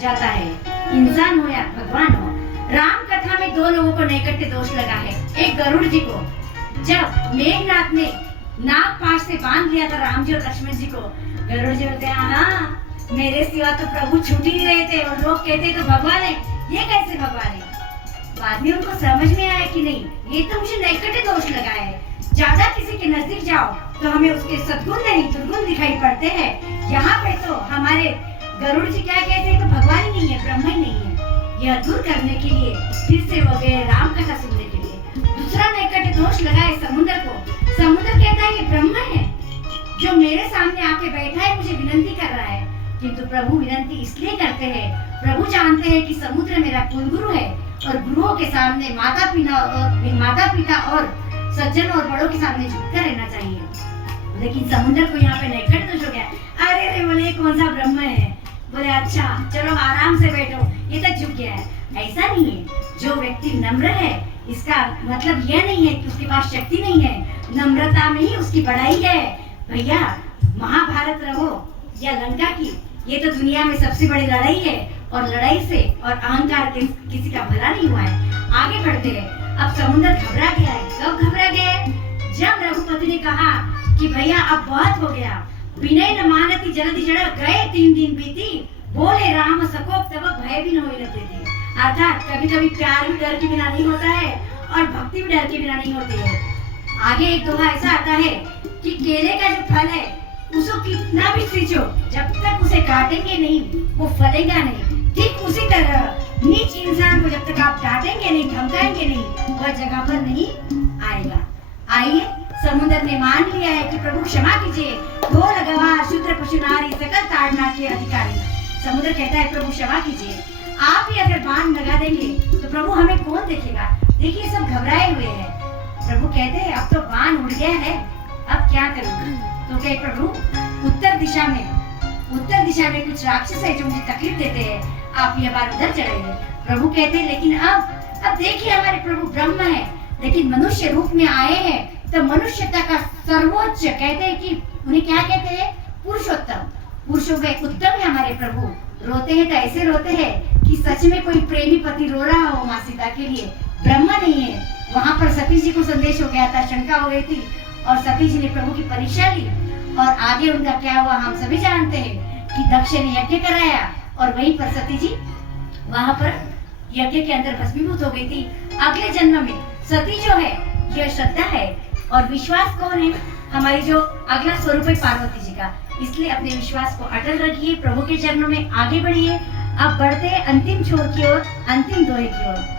जाता है, इंसान हो या भगवान हो। राम कथा में दो लोगों को नैकट्य दोष लगा है। एक गरुड़ जी को, जब मेघनाथ ने नाग पाश से बांध लिया था राम जी और लक्ष्मण जी को, गरुड़ जी बोलते हैं हाँ मेरे सिवा तो प्रभु छूट ही नहीं रहे थे, और लोग कहते तो भगवान है, ये कैसे भगवान है। बाद में उनको समझ में आया कि नहीं, ये तो मुझे नैकट्य दोष लगा है। ज्यादा किसी के नजदीक जाओ तो हमें उसके सद्गुण नहीं दुर्गुण दिखाई पड़ते हैं। यहाँ पे तो हमारे गरुड़ जी क्या कहते हैं, तो भगवान ही नहीं है, ब्रह्म ही नहीं है। यह दूर करने के लिए फिर से वो गए राम कथा सुनने के लिए। दूसरा नैकट्य दोष लगा है समुद्र को। समुद्र कहता है ये ब्रह्म है जो मेरे सामने आके बैठा है, मुझे विनती कर रहा है, किंतु प्रभु विनती इसलिए करते हैं, प्रभु जानते हैं कि समुद्र मेरा कुलगुरु है और गुरुओं के सामने माता पिता और सज्जन और बड़ों के सामने झुककर रहना चाहिए। लेकिन समुद्र को यहाँ पे नैकट्य दोष हो गया। अरे रे बोले कौन सा ब्रह्म है, बोले अच्छा चलो आराम से बैठो, ये तो झुक गया है। ऐसा नहीं है। जो व्यक्ति नम्र है इसका मतलब यह नहीं है कि उसके पास शक्ति नहीं है, नम्रता में ही उसकी बढ़ाई है। भैया महाभारत रहो या लंका की, ये तो दुनिया में सबसे बड़ी लड़ाई है, और लड़ाई से और अहंकार के किसी का भला नहीं हुआ है। आगे बढ़ते हैं। अब समुद्र घबरा गया है। कब घबरा गया है? जब रघुपति ने कहा कि भैया अब बहुत हो गया, विनय न मानती जलधि जड़, गए 3 दिन बीती, बोले राम सकोप तब भय भी न होई न प्रीति। अर्थात कभी कभी प्यार भी डर के बिना नहीं होता है और भक्ति भी डर के बिना नहीं होती है। आगे एक दोहा ऐसा आता है कि केले का जो फल है उसको कितना भी सींचो, जब तक उसे काटेंगे नहीं वो फलेगा नहीं। ठीक उसी तरह नीच इंसान को जब तक आप डांटेंगे नहीं, धमकाएंगे नहीं, वह जगह पर नहीं आएगा। आइए, समुद्र ने मान लिया है कि प्रभु क्षमा कीजिए, ढोल गवार शूद्र पशु नारी सकल ताड़ना के अधिकारी। समुद्र कहता है प्रभु क्षमा कीजिए, आप ही अगर बाण लगा देंगे तो प्रभु हमें कौन देखेगा। देखिए सब घबराए हुए हैं। प्रभु कहते हैं अब तो बाण उड़ गया है, अब क्या करूं। तो कहे प्रभु उत्तर दिशा में कुछ राक्षस है जो मुझे तकलीफ देते हैं, आप यह बार उधर चढ़ेंगे। प्रभु कहते हैं लेकिन अब देखिए हमारे प्रभु ब्रह्म है, लेकिन मनुष्य रूप में आए हैं, तो मनुष्यता का सर्वोच्च कहते हैं कि उन्हें क्या कहते हैं, पुरुषोत्तम। पुरुषों में उत्तम है हमारे प्रभु। रोते हैं तो ऐसे रोते हैं कि सच में कोई प्रेमी पति रो रहा हो माँ सीता के लिए, ब्रह्मा नहीं है। वहां पर सती जी को संदेश हो गया था, शंका हो गई थी, और सती जी ने प्रभु की परीक्षा ली, और आगे उनका क्या हुआ हम सभी जानते हैं कि दक्ष ने यज्ञ कराया, और वहीं पर सती जी वहां पर यज्ञ के अंदर भस्मीभूत हो गई थी। अगले जन्म में सती जो है यह श्रद्धा है, और विश्वास कौन है, हमारी जो अगला स्वरूप है पार्वती जी का। इसलिए अपने विश्वास को अटल रखिए, प्रभु के चरणों में आगे बढ़िए। अब बढ़ते हैं अंतिम छोर की ओर, अंतिम दोहे की ओर।